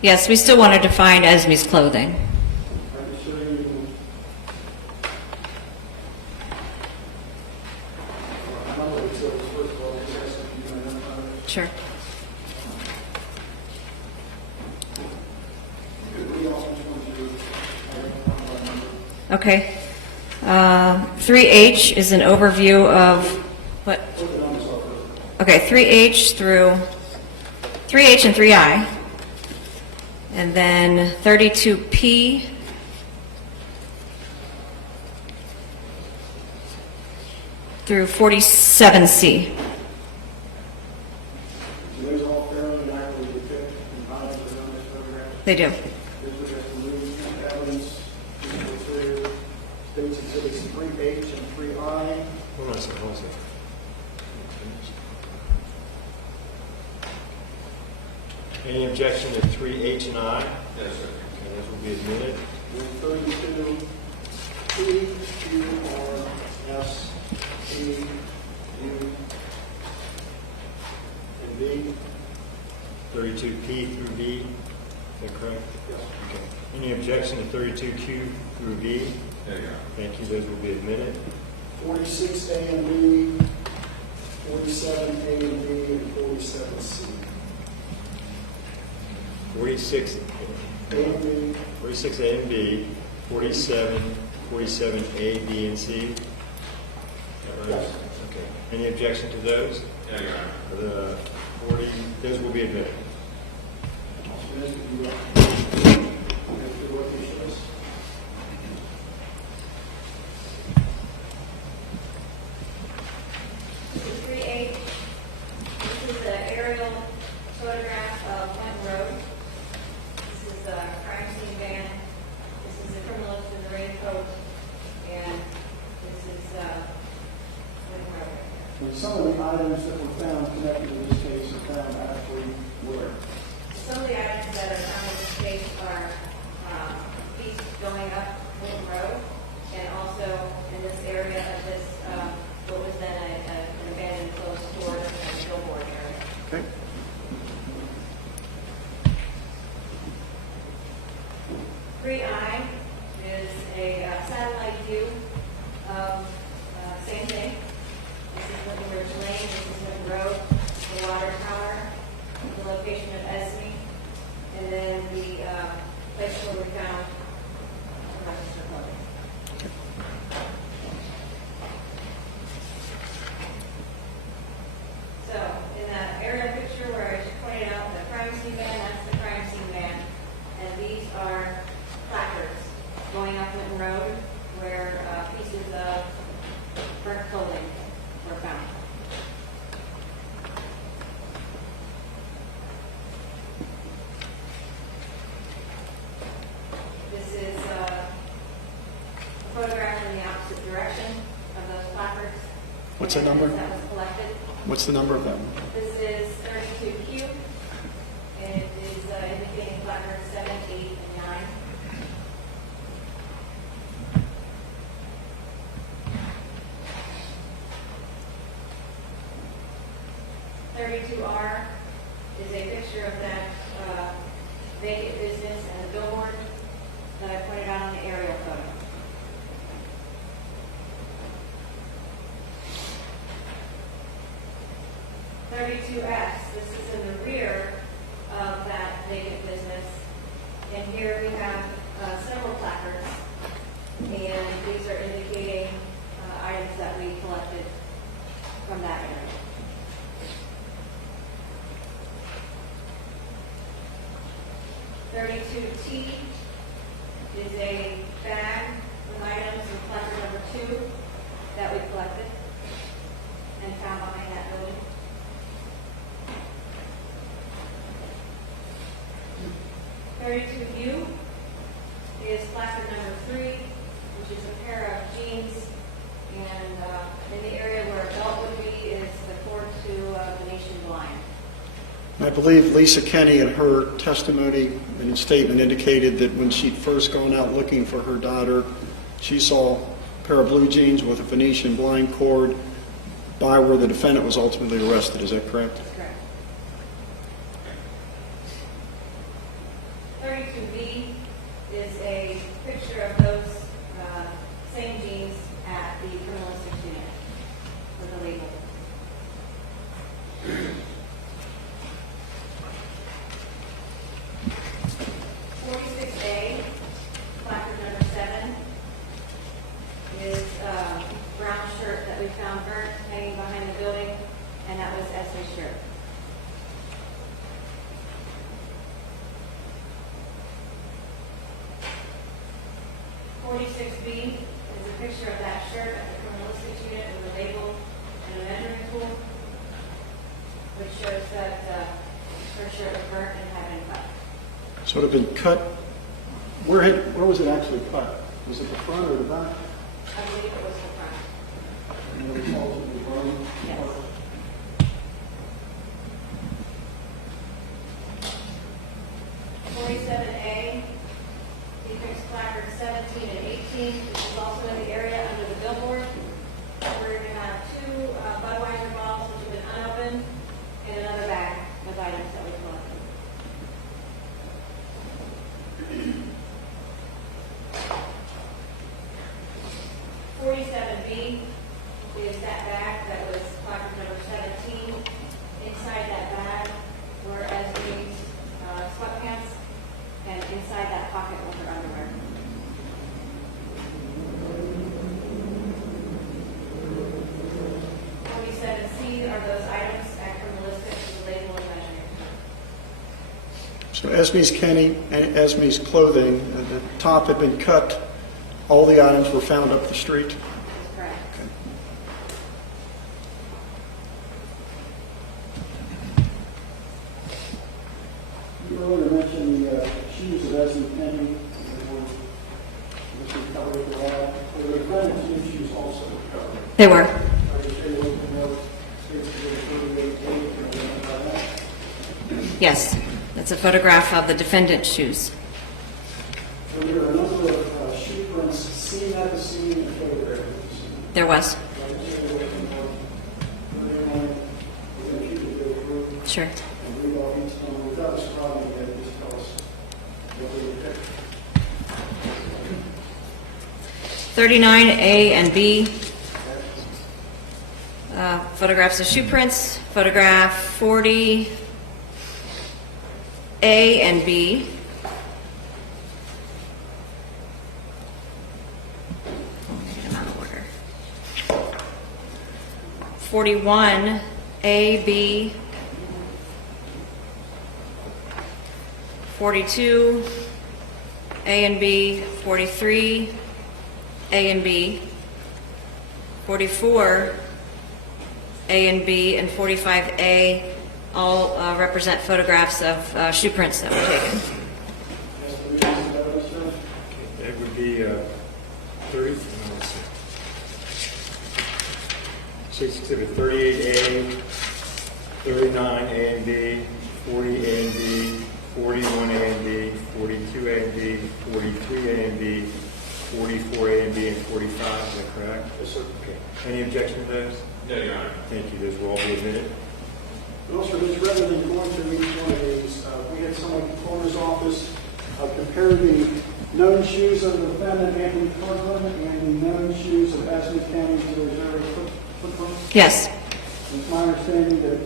Yes, we still wanted to find Esme's clothing. I can show you. Sure. Okay. 3H is an overview of what? Okay, 3H and 3I. And then 32P. Through 47C. Do those all fairly accurately depict the items that are on this photograph? They do. Evidence, states exhibits 3H and 3I. Hold on a second, hold on a second. Any objection to 3H and I? Yes, sir. Okay, those will be admitted. 32, P, Q, R, S, E, U, and V. 32P through V, is that correct? Yes. Okay. Any objection to 32Q through V? There you go. Thank you, those will be admitted. 46A and B, 47A and B, and 47C. 46, A and B, 46A and B, 47, 47A, B, and C? Is that right? Yes. Okay. Any objection to those? Yeah, Your Honor. The 40, those will be admitted. This is an aerial photograph of Clinton Road. This is a crime scene van. This is a criminal in the raincoat. And this is Clinton Road. And some of the items that were found connected to this case are found actually where? Some of the items that are found in this case are feet going up Clinton Road, and also in this area of this, what was then an abandoned closed store and billboard area. Okay. I is a satellite view of same thing. This is Lincoln Ridge Lane, this is Lincoln Road, the water tower, the location of Esme, and then the place where we found Rochester clothing. So, in that aerial picture where I just pointed out the crime scene van, that's the crime scene van. And these are placards going up Lincoln Road where pieces of burnt clothing were found. This is a photograph in the opposite direction of those placards. What's the number? That was collected. What's the number of that one? This is 32Q, and it is indicating placard 7, 8, and 9. R is a picture of that vacant business and a billboard that I pointed out on the aerial photo. (32S), this is in the rear of that vacant business. And here we have several placards, and these are indicating items that we collected from that area. (32T) is a bag with items in placard number 2 that we collected and found behind that building. (32U) is placard number 3, which is a pair of jeans, and in the area where a belt would be is the cord to Venetian blind. I believe Lisa Kenney in her testimony and in statement indicated that when she'd first gone out looking for her daughter, she saw a pair of blue jeans with a Venetian blind cord by where the defendant was ultimately arrested. Is that correct? That's correct. 32B is a picture of those same jeans at the criminalistic unit with a label. (46A), placard number 7, is a brown shirt that we found burnt hanging behind the building, and that was Esme's shirt. (46B) is a picture of that shirt at the criminalistic unit with a label and a measuring tool, which shows that her shirt was burnt and had been cut. So it had been cut. Where was it actually cut? Was it the front or the back? I believe it was the front. And it was all to the bottom? Yes. (47A) depicts placards 17 and 18, which is also in the area under the billboard, where you have 2 Budweiser bottles which have been unopened, and another bag with items that we collected. (47B) is that bag that was placard number 17. Inside that bag were Esme's sweatpants, and inside that pocket was her underwear. (47C) are those items at criminalistic with label and measuring. So Esme's clothing, the top had been cut. All the items were found up the street. That's correct. You earlier mentioned the shoes of Esme Kenney. Were the defendant's new shoes also recovered? They were. Are you able to know states that Yes. That's a photograph of the defendant's shoes. So there are a number of shoe prints seen at the scene and photographed. There was. Sure. 39A and B. Photographs of shoe prints. Photograph 40A and B. Get them out of order. 41A, B. 42, A and B, 43, A and B, 44, A and B, and 45A all represent photographs of shoe prints that were taken. That would be 30. So exhibit 38A, 39A and B, 40A and B, 41A and B, 42A and B, 43A and B, 44A and B, and 45. Is that correct? Yes, sir. Okay. Any objection to those? No, Your Honor. Thank you. Those will all be admitted. And also, just rather than going through each one of these, we had someone at the coroner's office compare the known shoes of the defendant, Anthony Kirkland, and the known shoes of Esme Kenney to those area footprints. Yes. It's my understanding that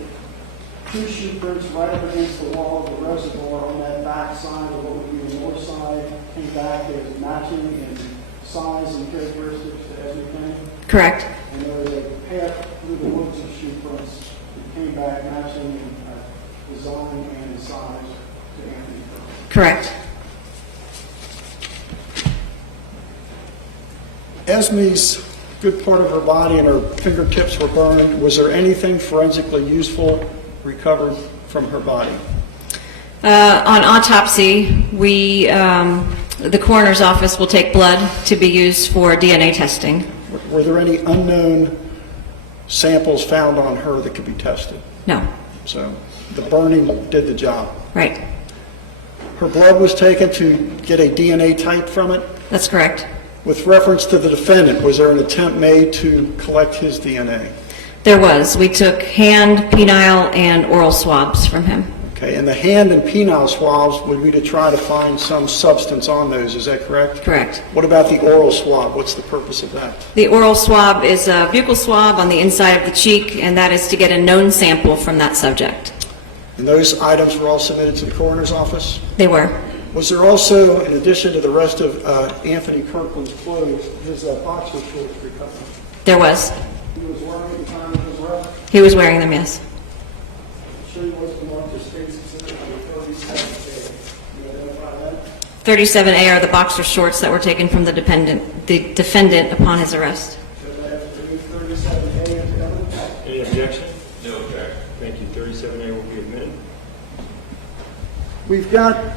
two shoe prints right up against the wall of the reservoir on that back side of what would be the north side came back as matching in size and characteristics to Esme Kenney. Correct. And there was a path through the woods of shoe prints that came back matching in design and in size to Anthony Kirkland. Correct. Esme's good part of her body and her fingertips were burned. Was there anything forensically useful recovered from her body? On autopsy, the coroner's office will take blood to be used for DNA testing. Were there any unknown samples found on her that could be tested? No. So the burning did the job. Right. Her blood was taken to get a DNA type from it. That's correct. With reference to the defendant, was there an attempt made to collect his DNA? There was. We took hand, penile, and oral swabs from him. Okay, and the hand and penile swabs would be to try to find some substance on those, is that correct? Correct. What about the oral swab? What's the purpose of that? The oral swab is a buccal swab on the inside of the cheek, and that is to get a known sample from that subject. And those items were all submitted to the coroner's office? They were. Was there also, in addition to the rest of Anthony Kirkland's clothes, his boxer shorts recovered? There was. He was wearing at the time of his arrest? He was wearing them, yes. Sure he was belonged to states considered under 37A. You identify that? 37A are the boxer shorts that were taken from the defendant upon his arrest. Should I have to remove 37A into evidence? Any objection? No objection. Thank you. 37A will be admitted. We've got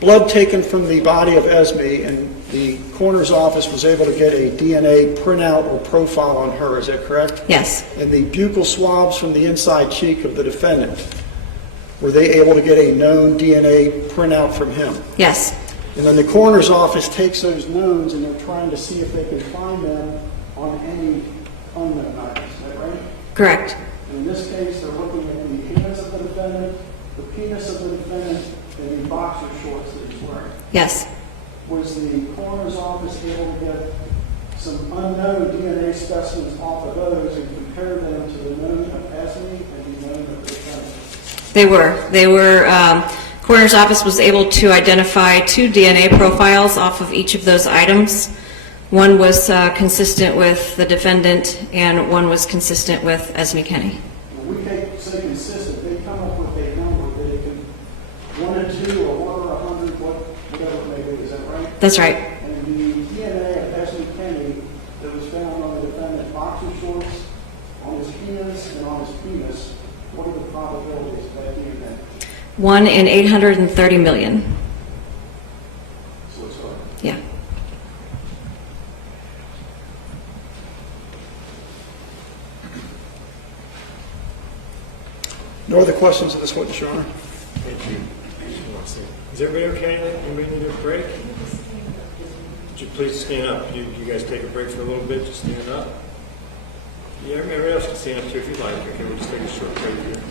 blood taken from the body of Esme, and the coroner's office was able to get a DNA printout or profile on her, is that correct? Yes. And the buccal swabs from the inside cheek of the defendant, were they able to get a known DNA printout from him? Yes. And then the coroner's office takes those knowns and they're trying to see if they can find them on any unknown items, is that right? Correct. And in this case, they're looking at the hands of the defendant, the penis of the defendant, and the boxer shorts that he's wearing. Yes. Was the coroner's office able to get some unknown DNA specimens off of those and compare them to the known of Esme and the known of the defendant? They were. Coroner's office was able to identify 2 DNA profiles off of each of those items. One was consistent with the defendant, and one was consistent with Esme Kenney. When we say consistent, they come up with a number that it can 1 or 2 or 1 or 100, whatever it may be. Is that right? That's right. And the DNA of Esme Kenney that was found on the defendant's boxer shorts, on his hands, and on his penis, what are the probabilities of that DNA? 1 in 830 million. So it's hard. Yeah. No other questions of this witness, Your Honor? Thank you. Is everybody okay? Anybody need a break? Would you please stand up? You guys take a break for a little bit, just stand up. Yeah, everybody else can stand up too if you like. Okay, we'll just take a short break here.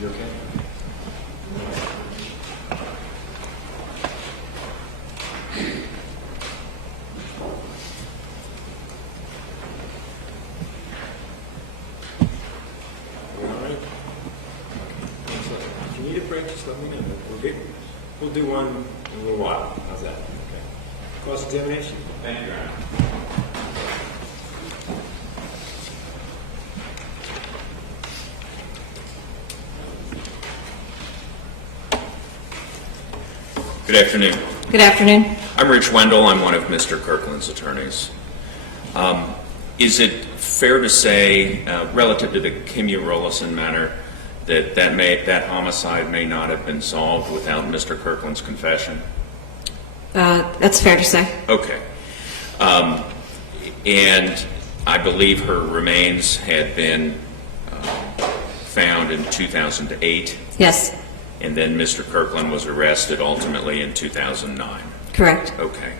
You okay? If you need a break, just let me know. We'll do one in a little while. How's that? Okay. Cross-examination? Thank you, Your Honor. Good afternoon. Good afternoon. I'm Rich Wendell. I'm one of Mr. Kirkland's attorneys. Is it fair to say, relative to the Kim Roloson matter, that homicide may not have been solved without Mr. Kirkland's confession? That's fair to say. Okay. And I believe her remains had been found in 2008. Yes. And then Mr. Kirkland was arrested ultimately in 2009. Correct. Okay.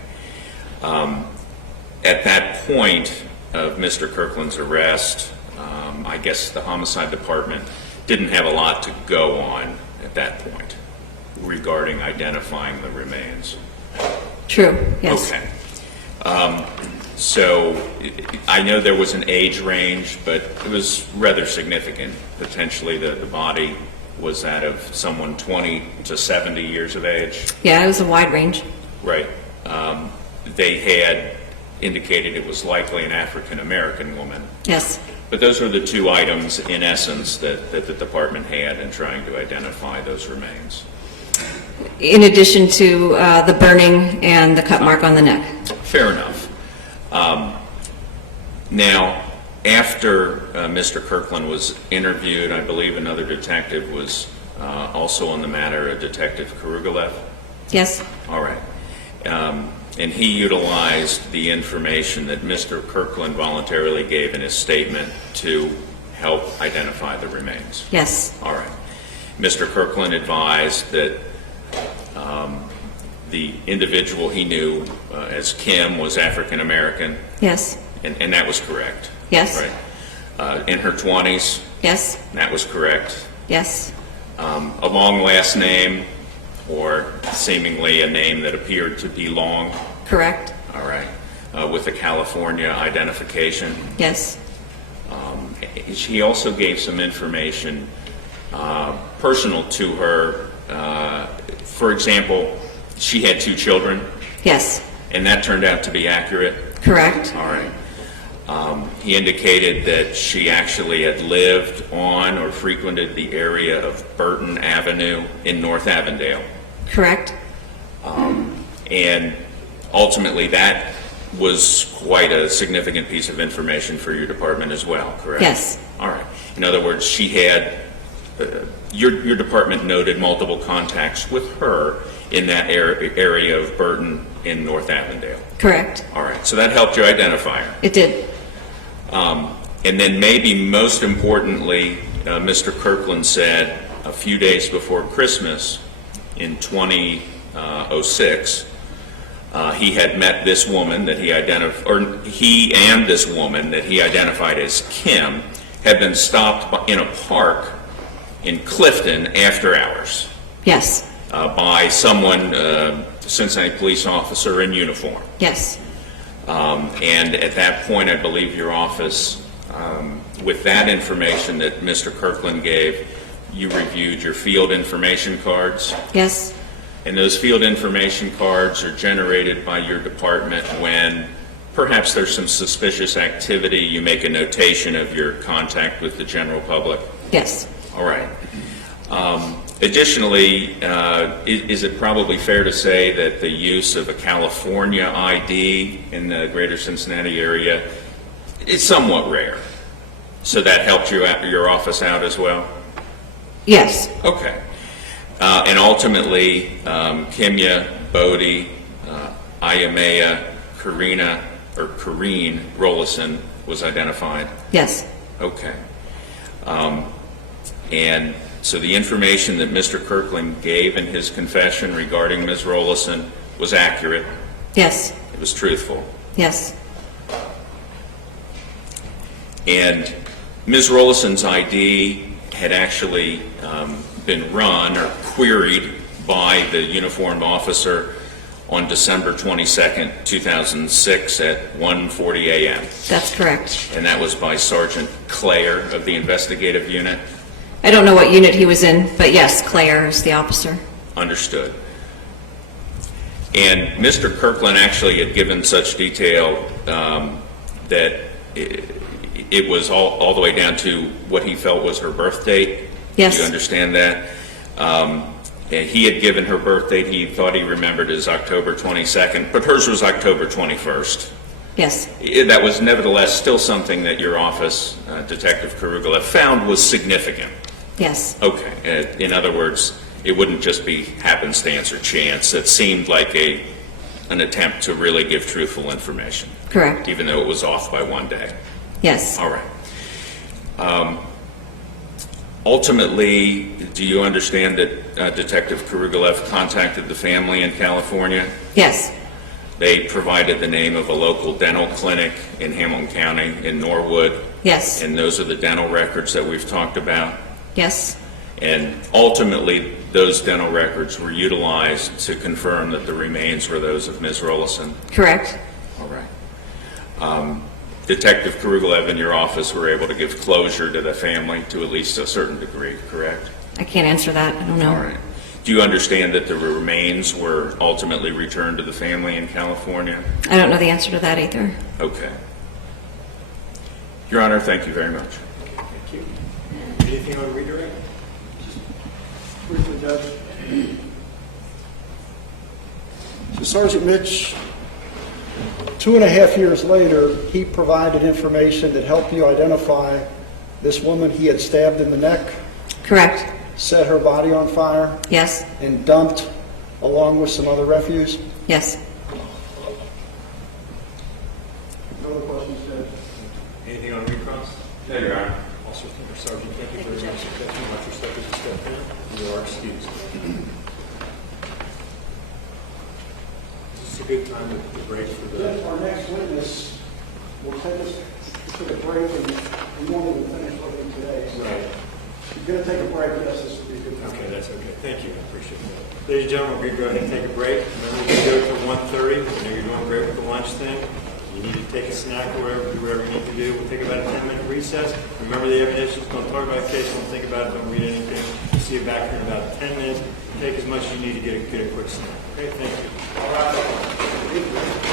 At that point of Mr. Kirkland's arrest, I guess the homicide department didn't have a lot to go on at that point regarding identifying the remains. True, yes. Okay. So I know there was an age range, but it was rather significant. Potentially the body was that of someone 20 to 70 years of age. Yeah, it was a wide range. Right. They had indicated it was likely an African-American woman. Yes, But those are the two items, in essence, that the department had in trying to identify those remains. in addition to the burning and the cut mark on the neck. Fair enough. Now, after Mr. Kirkland was interviewed, I believe another detective was also on the matter, a Detective Karugalev. Yes, All right. And he utilized the information that Mr. Kirkland voluntarily gave in his statement to help identify the remains. yes, All right. Mr. Kirkland advised that the individual he knew as Kim was African American, yes, and that was correct. yes, Right. In her 20s, yes, that was correct. yes, A long last name, or seemingly a name that appeared to be long. correct, All right. With a California identification. yes, She also gave some information personal to her. For example, she had 2 children, yes, and that turned out to be accurate. correct, All right. He indicated that she actually had lived on or frequented the area of Burton Avenue in North Avondale. correct, And ultimately, that was quite a significant piece of information for your department as well, correct? yes, All right. In other words, she had, your department noted multiple contacts with her in that area of Burton in North Avondale. correct. All right. So that helped you identify her. It did. And then maybe most importantly, Mr. Kirkland said a few days before Christmas in 2006, he had met this woman that he identified, or he and this woman that he identified as Kim had been stopped in a park in Clifton after hours Yes, by someone, Cincinnati police officer in uniform. yes, And at that point, I believe your office, with that information that Mr. Kirkland gave, you reviewed your field information cards. yes, And those field information cards are generated by your department when perhaps there's some suspicious activity. You make a notation of your contact with the general public. yes, All right. Additionally, is it probably fair to say that the use of a California ID in the greater Cincinnati area is somewhat rare? So that helped your office out as well? yes, Okay. And ultimately, Kimya, Bodie, Ayamea, Kareen Roloson was identified? yes, Okay. And so the information that Mr. Kirkland gave in his confession regarding Ms. Roloson was accurate. yes, It was truthful. yes, And Ms. Roloson's ID had actually been run or queried by the uniformed officer on December 22nd, 2006 at 1:40 a.m. that's correct. And that was by Sergeant Clare of the investigative unit. I don't know what unit he was in, but yes, Claire is the officer. Understood. And Mr. Kirkland actually had given such detail that it was all the way down to what he felt was her birth date. Yes. Do you understand that? And he had given her birth date, he thought he remembered as October 22nd, but hers was October 21st. Yes, That was nevertheless still something that your office, Detective Karugalev, found was significant. yes, Okay. In other words, it wouldn't just be happenstance or chance. It seemed like an attempt to really give truthful information, correct. even though it was off by one day. Yes, All right. Ultimately, do you understand that Detective Karugalev contacted the family in California? yes, They provided the name of a local dental clinic in Hamilton County in Norwood, Yes, and those are the dental records that we've talked about. yes, And ultimately, those dental records were utilized to confirm that the remains were those of Ms. Roloson. correct. All right. Detective Karuglev in your office were able to give closure to the family to at least a certain degree, correct? I can't answer that, I don't know. All right. Do you understand that the remains were ultimately returned to the family in California? I don't know the answer to that either. Okay. Your Honor, thank you very much. Thank you. Anything on redirect? Briefly, Judge. So Sergeant Mitch, 2.5 years later, he provided information that helped you identify this woman he had stabbed in the neck, Correct, set her body on fire, yes, and dumped along with some other refuse. yes. No other questions, Judge? Anything on recross? No, Your Honor. Officer Sergeant, thank you very much. If you want your step as you step in, you are excused. This is a good time to break for the... Our next witness will take us to the break, and we won't even finish looking today. So Right. if you're going to take a break, yes, this would be a good time. Okay, that's okay. Thank you. I appreciate that. Ladies and gentlemen, we're going to go ahead and take a break. Remember, we can go to 1:30. I know you're doing great with the lunch thing. You need to take a snack or whatever, do whatever you need to do. We'll take about a 10-minute recess. Remember the evidence. Don't talk about the case. Don't think about it. Don't read anything. We'll see you back here in about 10 minutes. Take as much as you need to get a quick snack. Okay, thank you. All right.